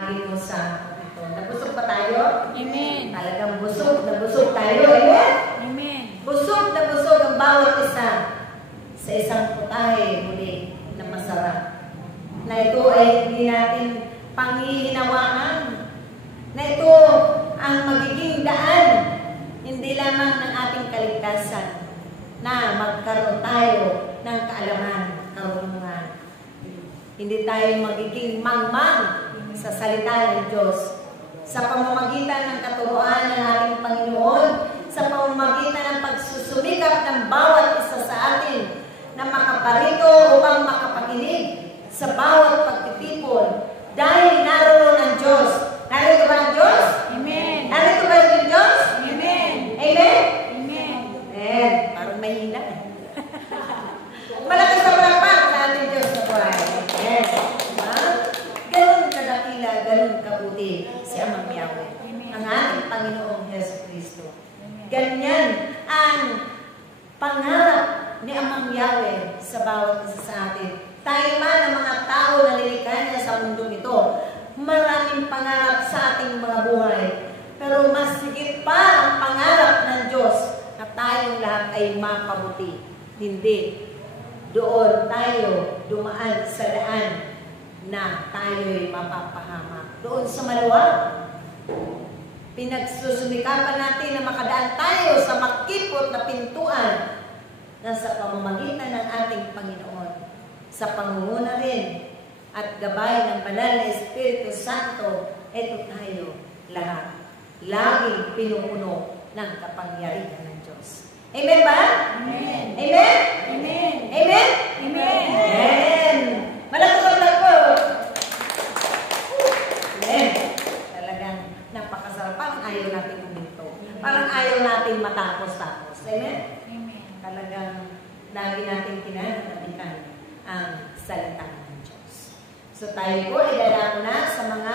Mo sa ito. Nabusog pa tayo? Amen. Talagang busog na busog tayo. Amen? Amen. Busog na busog ang bawat isa sa isang putahe muli na masarap. Na ito ay hindi natin panghihinawaan. Na ito ang magiging daan, hindi lamang ng ating kaligtasan, na magkaroon tayo ng kaalaman, karunungan. Hindi tayo magiging mangmang sa salita ng Diyos, sa pamamagitan ng katuruan ng ating Panginoon, sa pamamagitan ng pagsusumikap ng bawat isa sa atin na makaparito upang makapakinig sa bawat pagtitipon dahil naroon ang Diyos. Narito ba ang Diyos? Amen. Narito ba ang Diyos? Amen. Amen? Amen. Amen. Parang mahina. Malakas na palakpak sa ating Diyos na buhay. Amen. Ganun kadakila, ganun kabuti si Amang Yahweh, ang ating Panginoong Yesu Cristo. Ganyan ang pangarap ni Amang Yahweh sa bawat isa sa atin. Tayo man ang mga tao na nilikha niya sa mundong ito, maraming pangarap sa ating mga buhay. Pero mas higit pa ang pangarap ng Diyos na tayong lahat ay mapabuti. Hindi. Doon tayo dumaan sa daan na tayo'y mapapahamak. Doon sa maluwag, pinagsusumikapan natin na makadaan tayo sa makipot na pintuan na sa pamamagitan ng ating Panginoon, sa pangunguna rin at gabay ng banal na Espiritu Santo, ito tayo lahat, laging pinupuno ng kapangyarihan ng Diyos. Amen ba? Amen. Amen? Amen. Amen? Amen. Amen. Malakas ang lago. Amen. Talagang napakasarap. Parang ayaw natin huminto. Parang ayaw natin matapos-tapos. Amen? Amen. Talagang lagi natin kinanatikan ang salita ng Diyos. So tayo po ay dadako na sa mga